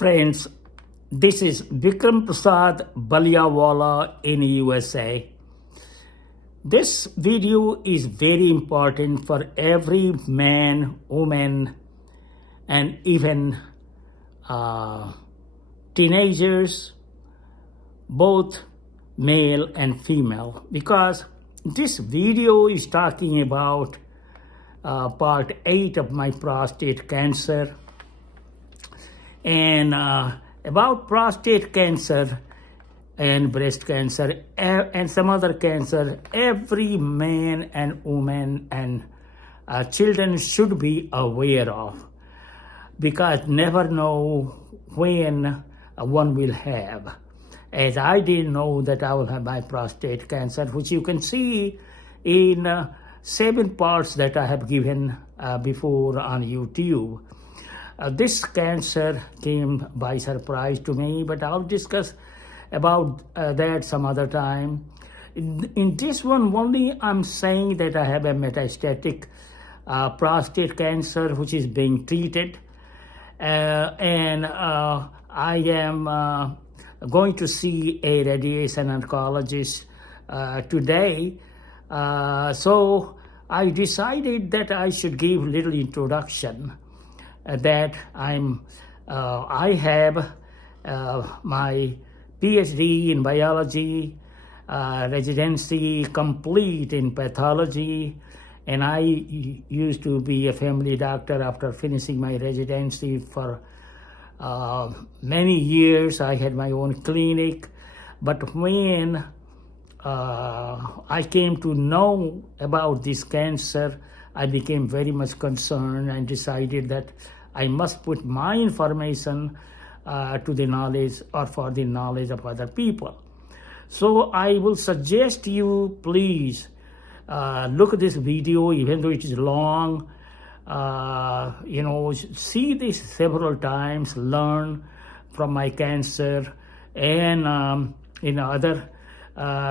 Friends, this is Vikram Prasad Baliawala in USA. This video is very important for every man, woman, and even teenagers, both male and female, because this video is talking about part 8 of my prostate cancer. And about prostate cancer and breast cancer and some other cancer, every man and woman and children should be aware of, because never know when one will have. As I didn't know that I will have my prostate cancer, which you can see in 7 parts that I have given before on YouTube. This cancer came by surprise to me, but I'll discuss about that some other time. In this one only, I'm saying that I have a metastatic prostate cancer which is being treated, and I am going to see a radiation oncologist today. So I decided that I should give little introduction. That I have my PhD in biology, residency complete in pathology, and I used to be a family doctor after finishing my residency for many years. I had my own clinic, but when I came to know about this cancer, I became very much concerned and decided that I must put my information to the knowledge or for the knowledge of other people. So I will suggest you please look at this video, even though it is long. See this several times, learn from my cancer and other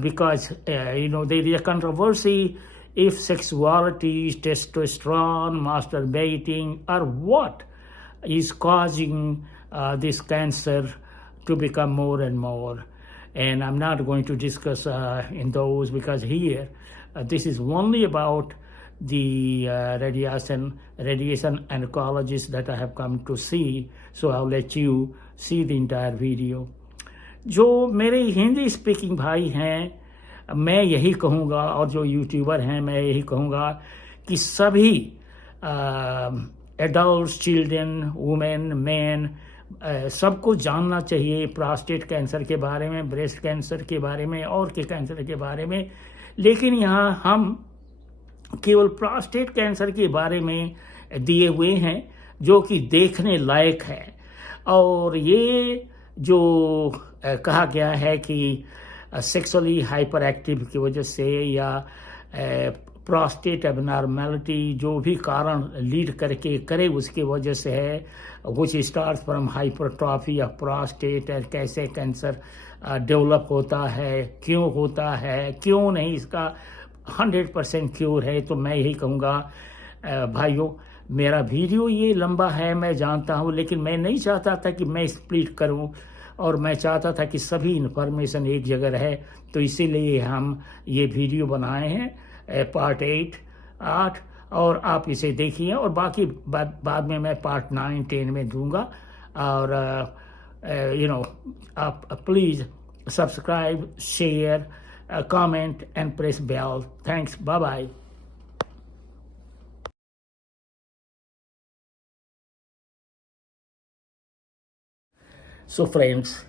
because there is a controversy if sexuality, testosterone, masturbating, or what is causing this cancer to become more and more. And I'm not going to discuss in those, because here, this is only about the radiation oncologist that I have come to see. So I'll let you see the entire video. जो मेरे Hindi speaking भाई हैं, मैं यही कहूँगा, और जो YouTuber हैं मैं यही कहूँगा कि सभी एडल्ट्स, चिल्ड्रन, वुमेन, मैन, सबको जानना चाहिए प्रोस्टेट कैंसर के बारे में, ब्रेस्ट कैंसर के बारे में और के कैंसर के बारे में. लेकिन यहाँ हम केवल प्रोस्टेट कैंसर के बारे में दिए हुए हैं जो कि देखने लायक है. और ये जो कहा गया है कि सेक्सुअली हाइपर एक्टिव की वजह से या प्रोस्टेट एबनॉर्मैलिटी जो भी कारण लीड करके करे उसकी वजह से है, which starts from hypertrophy of prostate, और कैसे कैंसर डेवलप होता है, क्यों होता है, क्यों नहीं इसका 100% क्योर है. तो मैं यही कहूँगा भाइयों, मेरा वीडियो ये लंबा है मैं जानता हूँ, लेकिन मैं नहीं चाहता था कि मैं स्प्लिट करूँ, और मैं चाहता था कि सभी इन्फॉर्मेशन एक जगह रहे. तो इसीलिए हम ये वीडियो बनाए हैं पार्ट 8, और आप इसे देखिए, और बाकी बाद में मैं पार्ट 9, 10 में दूंगा. और आप please subscribe, share, comment and press bell. Thanks. Bye-bye. So friends,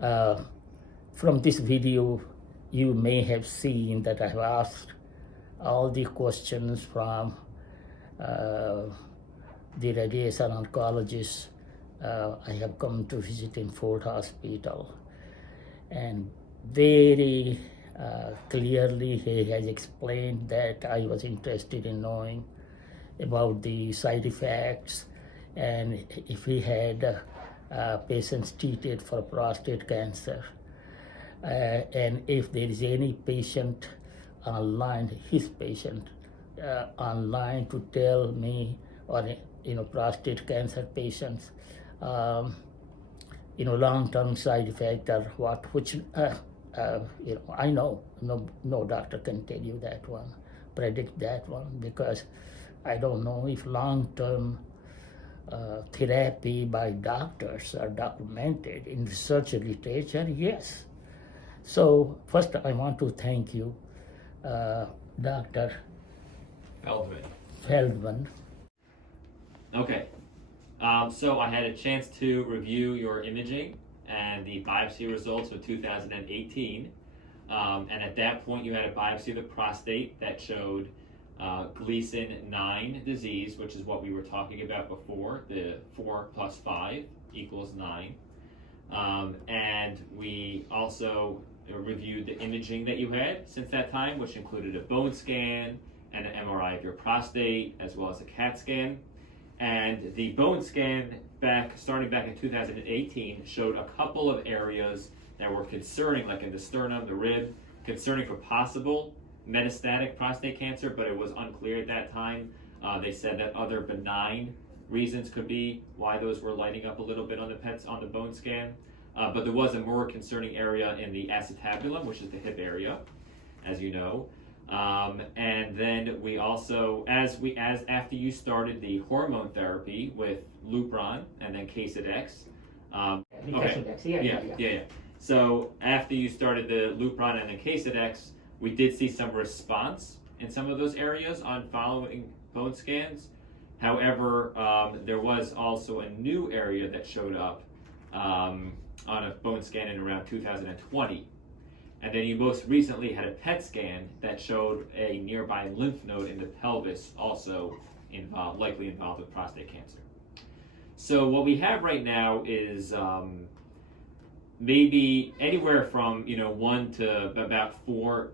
from this video, you may have seen that I have asked all the questions from the radiation oncologist. I have come to visit in Ford Hospital, and very clearly he has explained that I was interested in knowing about the side effects, and if he had patients treated for prostate cancer, and if there is any patient online, his patient online to tell me, or prostate cancer patients long-term side effect or what, which, I know no doctor can tell you that one, predict that one, because I don't know if long-term therapy by doctors are documented in research literature. Yes. So first I want to thank you, Dr. Feldman. Okay. So I had a chance to review your imaging and the biopsy results of 2018. And at that point, you had a biopsy of the prostate that showed Gleason 9 disease, which is what we were talking about before, the 4 plus 5 equals 9. And we also reviewed the imaging that you had since that time, which included a bone scan and an MRI of your prostate, as well as a CAT scan. And the bone scan starting back in 2018 showed a couple of areas that were concerning, like in the sternum, the rib, concerning for possible metastatic prostate cancer, but it was unclear at that time. They said that other benign reasons could be why those were lighting up a little bit on the bone scan. But there was a more concerning area in the acetabulum, which is the hip area, as you know. And then we also, after you started the hormone therapy with Lupron and then Casodex. Yeah. So after you started the Lupron and then Casodex, we did see some response in some of those areas on following bone scans. However, there was also a new area that showed up on a bone scan in around 2020. And then you most recently had a PET scan that showed a nearby lymph node in the pelvis, also likely involved with prostate cancer. So what we have right now is maybe anywhere from 1 to about 4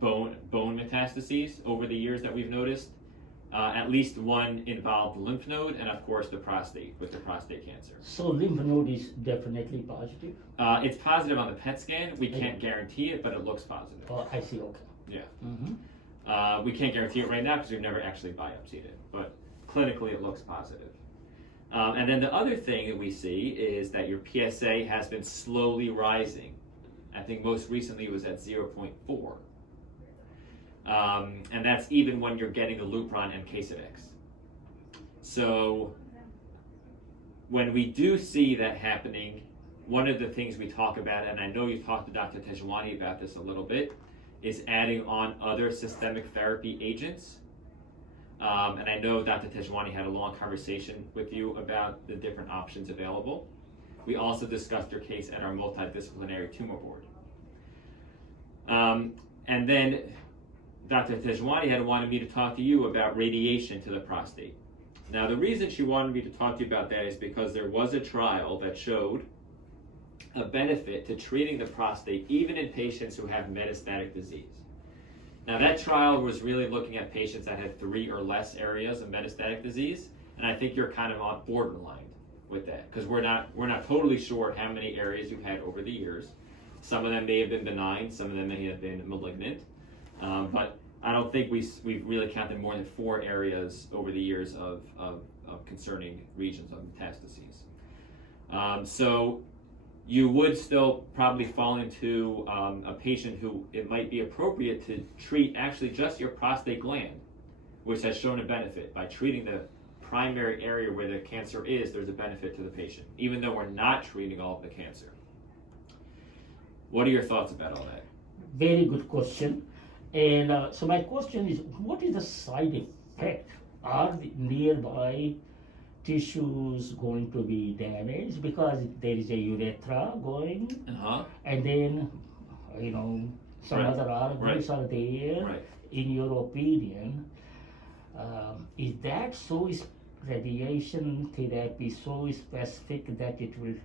bone metastases over the years that we've noticed. At least one involved lymph node, and of course the prostate with the prostate cancer. So lymph node is definitely positive? It's positive on the PET scan. We can't guarantee it, but it looks positive. Oh, I see, okay. Yeah. Mm-hmm. We can't guarantee it right now because we've never actually biopsied it, but clinically it looks positive. And then the other thing that we see is that your PSA has been slowly rising. I think most recently it was at 0.4. And that's even when you're getting the Lupron and Casodex. So when we do see that happening, one of the things we talk about, and I know you talked to Dr. Tejwani about this a little bit, is adding on other systemic therapy agents. And I know Dr. Tejwani had a long conversation with you about the different options available. We also discussed your case at our multidisciplinary tumor board. And then Dr. Tejwani had wanted me to talk to you about radiation to the prostate. Now, the reason she wanted me to talk to you about that is because there was a trial that showed a benefit to treating the prostate even in patients who have metastatic disease. Now, that trial was really looking at patients that had 3 or less areas of metastatic disease, and I think you're kind of on borderline with that because we're not totally sure how many areas you've had over the years. Some of them may have been benign, some of them may have been malignant. But I don't think we've really counted more than 4 areas over the years of concerning regions of metastases. So you would still probably fall into a patient who it might be appropriate to treat actually just your prostate gland, which has shown a benefit. By treating the primary area where the cancer is, there's a benefit to the patient, even though we're not treating all of the cancer. What are your thoughts about all that? Very good question. And so my question is, what is the side effect? Are the nearby tissues going to be damaged because there is a urethra going, and then some other organs are there? Right. In your opinion, is that so? Is radiation therapy so specific that it will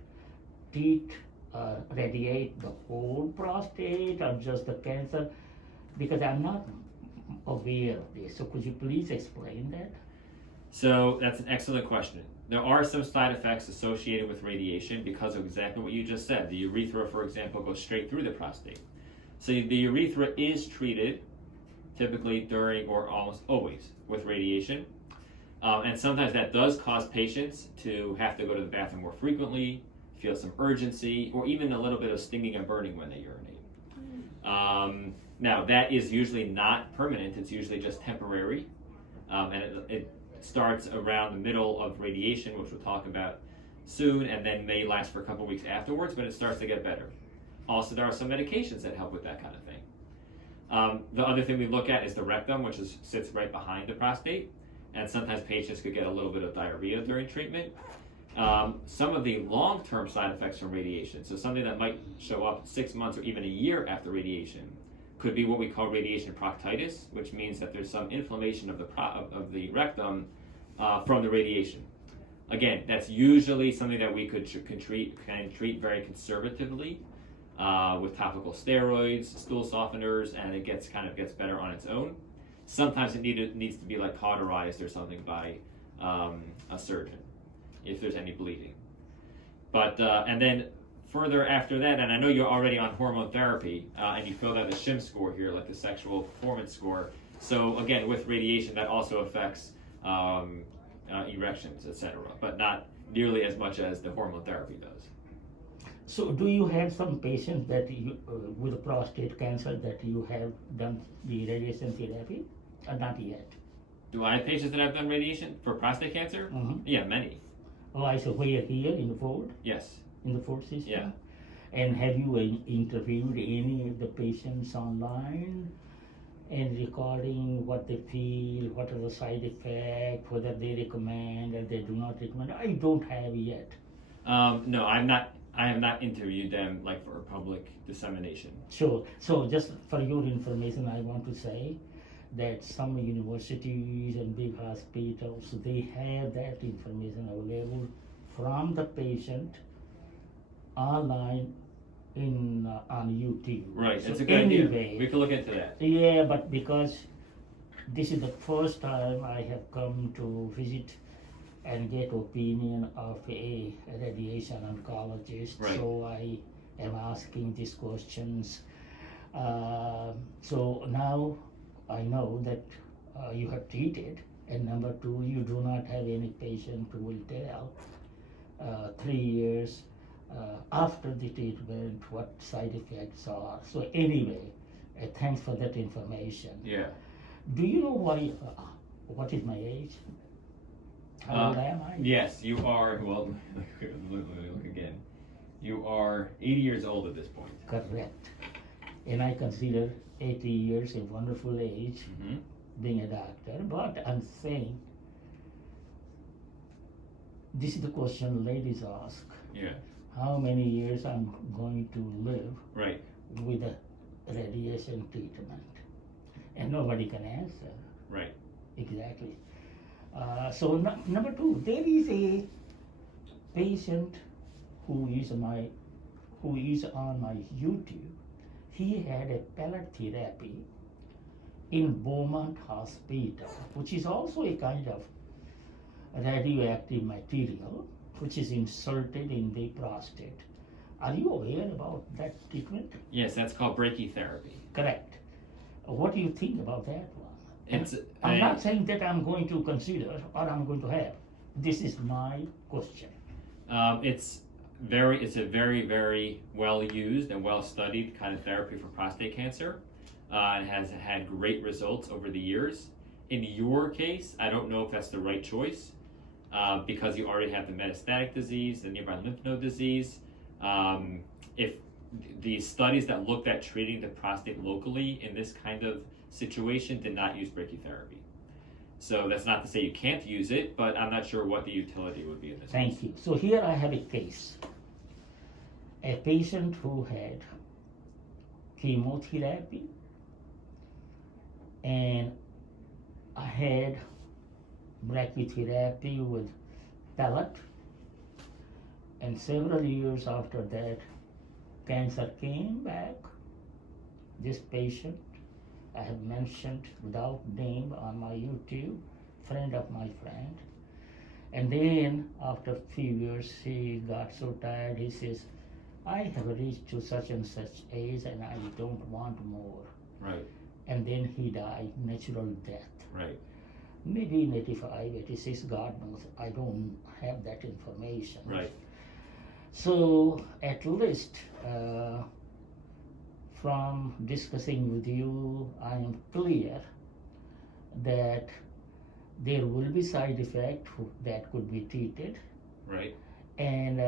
radiate the whole prostate or just the cancer? Because I'm not aware of this. So could you please explain that? So that's an excellent question. There are some side effects associated with radiation because of exactly what you just said. The urethra, for example, goes straight through the prostate. So the urethra is treated typically during or almost always with radiation. And sometimes that does cause patients to have to go to the bathroom more frequently, feel some urgency, or even a little bit of stinging and burning when they urinate. Now, that is usually not permanent. It's usually just temporary, and it starts around the middle of radiation, which we'll talk about soon, and then may last for a couple weeks afterwards, but it starts to get better. Also, there are some medications that help with that kind of thing. The other thing we look at is the rectum, which sits right behind the prostate, and sometimes patients could get a little bit of diarrhea during treatment. Some of the long-term side effects from radiation, so something that might show up 6 months or even a year after radiation, could be what we call radiation proctitis, which means that there's some inflammation of the rectum from the radiation. Again, that's usually something that we can treat very conservatively with topical steroids, stool softeners, and it gets better on its own. Sometimes it needs to be like cauterized or something by a surgeon if there's any bleeding. But and then further after that, and I know you're already on hormone therapy, and you filled out the SHIM score here, like the sexual performance score. So again, with radiation, that also affects erections, etc., but not nearly as much as the hormone therapy does. So do you have some patients that you, with prostate cancer that you have done the radiation therapy? Not yet. Do I have patients that have done radiation for prostate cancer? Mm-hmm. Yeah, many. Oh, I saw here in the Ford? Yes. In the Ford system? Yeah. And have you interviewed any of the patients online and recording what they feel, what are the side effects, whether they recommend or they do not recommend? I don't have yet. No, I have not interviewed them like for public dissemination. Sure. So just for your information, I want to say that some universities and big hospitals, they have that information available from the patient online on YouTube. Right, so that's a good anyway, idea. We can look into that. Yeah, but because this is the first time I have come to visit and get opinion of a radiation oncologist, right. So I am asking these questions. So now I know that you have treated, and number two, you do not have any patient who will tell 3 years after the treatment what side effects are. So anyway, thanks for that information. Yeah. Do you know why? What is my age? How old am I? Yes, you are. Well, look again. You are 80 years old at this point. Correct. And I consider 80 years a wonderful age, Mm-hmm. being a doctor. But I'm saying, this is the question ladies ask. Yeah. How many years I'm going to live Right. with a radiation treatment? And nobody can answer. Right. Exactly. So number two, there is a patient who is on my YouTube. He had a pellet therapy in Beaumont Hospital, which is also a kind of radioactive material which is inserted in the prostate. Are you aware about that treatment? Yes, that's called brachytherapy. Correct. What do you think about that one? I'm And not saying that I'm going to consider or I'm going to have. This is my question. It's a very, very well used and well studied kind of therapy for prostate cancer. It has had great results over the years. In your case, I don't know if that's the right choice because you already have the metastatic disease, the nearby lymph node disease. If the studies that looked at treating the prostate locally in this kind of situation did not use brachytherapy. So that's not to say you can't use it, but I'm not sure what the utility would be in this Thank you. So here I have a case. A patient who had chemotherapy and I had brachytherapy with pellet, and several years after that cancer came back. This patient I have mentioned without name on my YouTube, friend of my friend. And then after a few years he got so tired, he says, I have reached to such and such age and I don't want more. Right. And then he died, natural death. Right. Maybe in 85, 86, God knows, I don't have that information. Right. So at least from discussing with you, I am clear that there will be side effect that could be treated. Right. And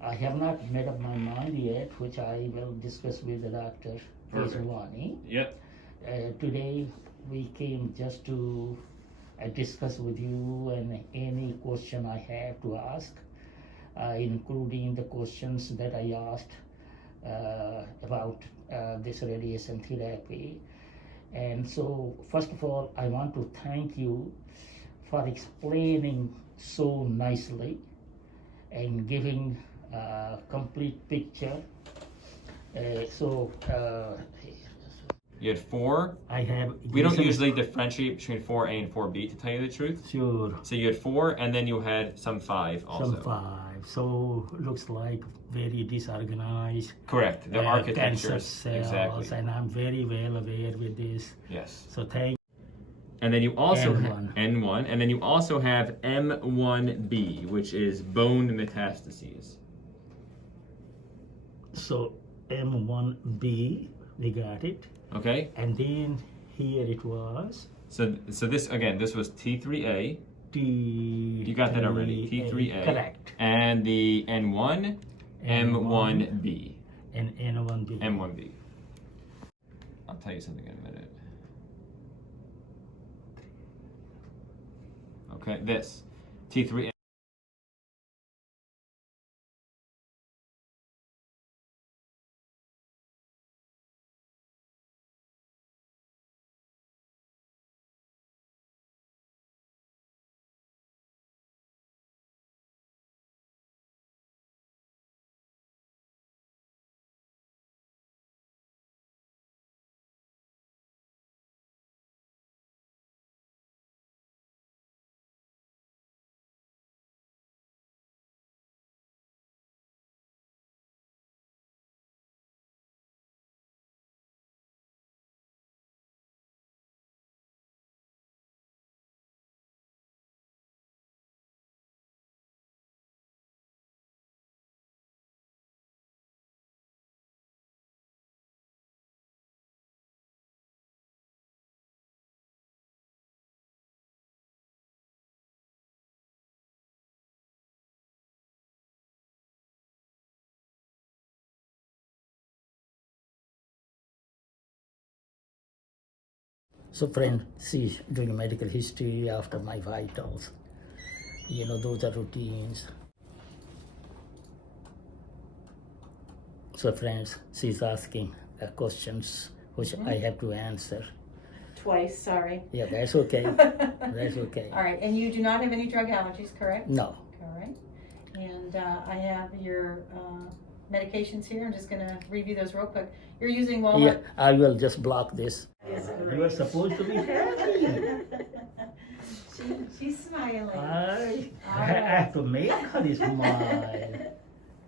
I have not made up my mind yet, which I will discuss with the doctor Vajwani. Yep. Today we came just to discuss with you and any question I have to ask, including the questions that I asked about this radiation therapy. And so, first of all, I want to thank you for explaining so nicely and giving a complete picture. You had 4. I have. We don't usually differentiate between 4A and 4B, to tell you the truth. Sure. So you had 4, and then you had some 5 also. Some 5. So looks like very disorganized. Correct. The architecture cancer is cells, exactly. and I'm very well aware with this. Yes. So thank. And then you also N1. N1, and then you also have M1B, which is bone metastases. So M1B, we got it. Okay. And then here it was So this again, this was T3A. T. You got that already. T3A. Correct. And the N1, M1B. And N1B. M1B. I'll tell you something in a minute. Okay, this T3A. So friend, see, doing medical history after my vitals. You know, those are routines. So friends, she's asking questions which I have to answer. Twice, sorry. Yeah, that's okay. That's okay. All right, and you do not have any drug allergies, correct? No. All right. And I have your medications here. I'm just going to review those real quick. You're using Walmart. Yeah, I will just block this. Yes, You are supposed to be happy. She's smiling. I have to make her smile.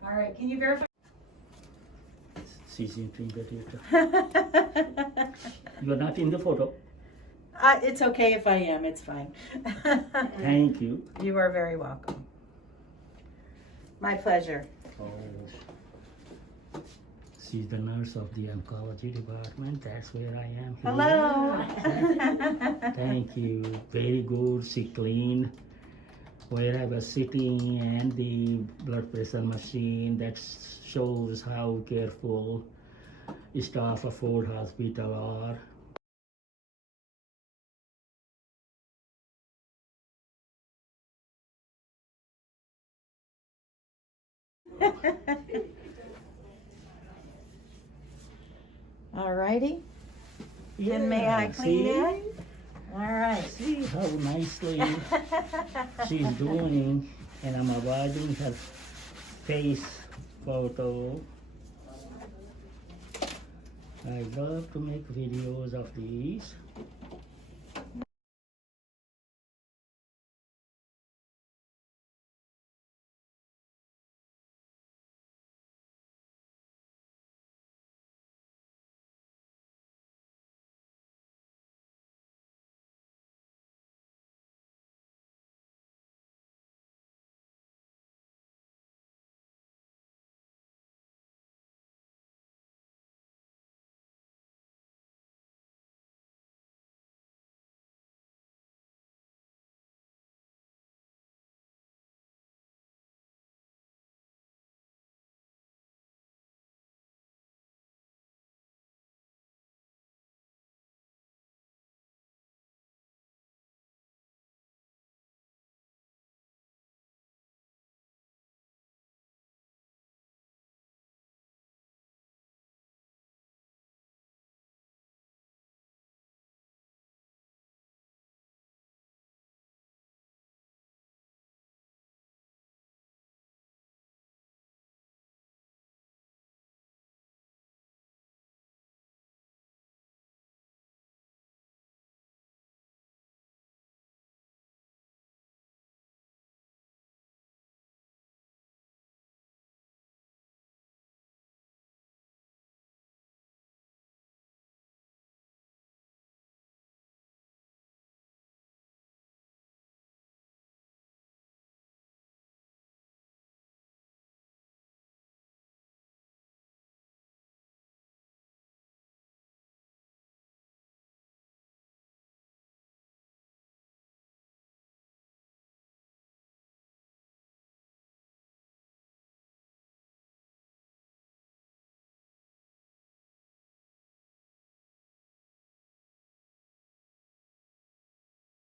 All right, can you verify? She's in You're not in the photo. It's okay if I am. It's fine. Thank you. You are very welcome. My pleasure. Oh. She's the nurse of the oncology department. That's where I am. Here. Hello. Thank you. Very good. She cleaned where I was sitting and the blood pressure machine. That shows how careful staff of Ford Hospital are. All righty. Yeah, And may I clean see? it? All right. See how nicely she's doing, and I'm avoiding her face photo. I love to make videos of these.